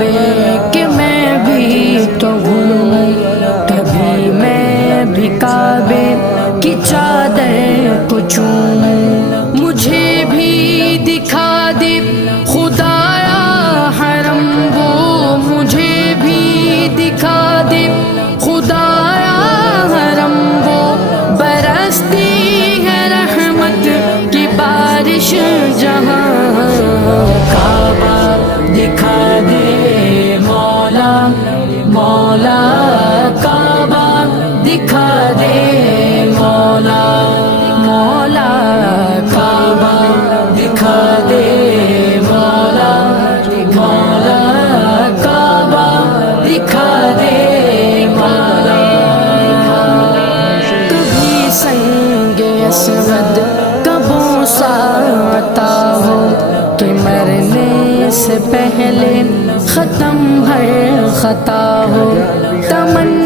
کعبے کہ میں بھی تو ہوں، کبھی میں بھی کعبے کی چادر کو چوموں، مجھے بھی دکھا دے خدایا حرم وہ، مجھے بھی دکھا دے خدایا حرم وہ، برستی ہے رحمت کی بارش جہاں، کعبہ دکھا دے مولا مولا، کعبہ دکھا دے مولا مولا، کعبہ دکھا دے مولا مولا، کعبہ دکھا دے مولا۔ کبھی سنگ اسود کا بوسہ عطا ہو کہ مرنے سے پہلے ختم ہر خطا ہو، تمنا